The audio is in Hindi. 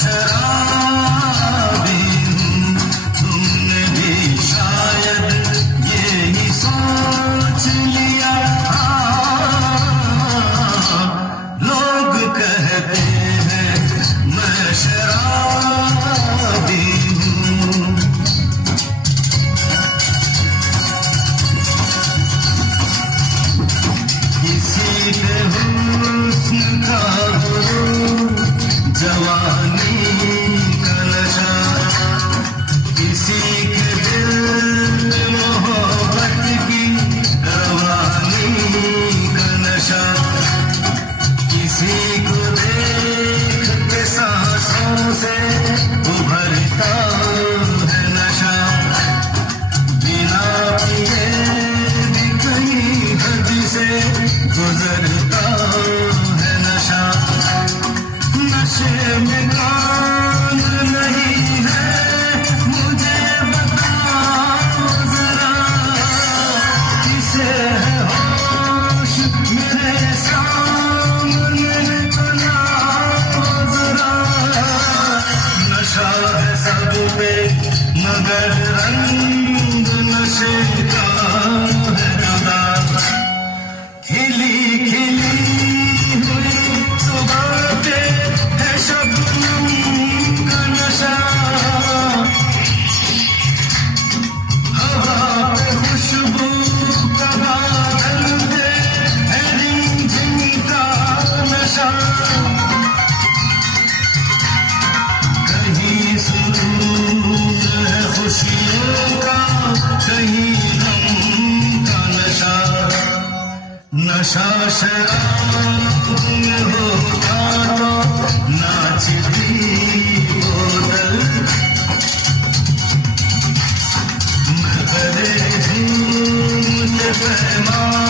शराबी हूँ, तुमने भी शायद यही सोच लिया। लोग कहते हैं मैं शराबी हूँ। किसी पे हुस्न का गुरूर, जवानी का नशा, किसी के दिल में मोहब्बत की रवानी का नशा, किसी को देख के सांसों से उभरता है नशा, बिना पिए भी कहीं हद से गुजरता है नशा। नशे में काम नहीं है, मुझे बताओ जरा, किसे है होश मेरे सामने तो लाओ जरा। नशा है सब पे मगर रंग नशे का है जुदा। खिली खिली हुई सुबह पे है शबनम का नशा, हवा पे खुशबू का बादल पे है रिमझिम का नशा। कहीं सुरूर है खुशियों का, कहीं गम का नशा। नशा शराब में होता तो नाचती बोतल, न करे झूठ पैमाने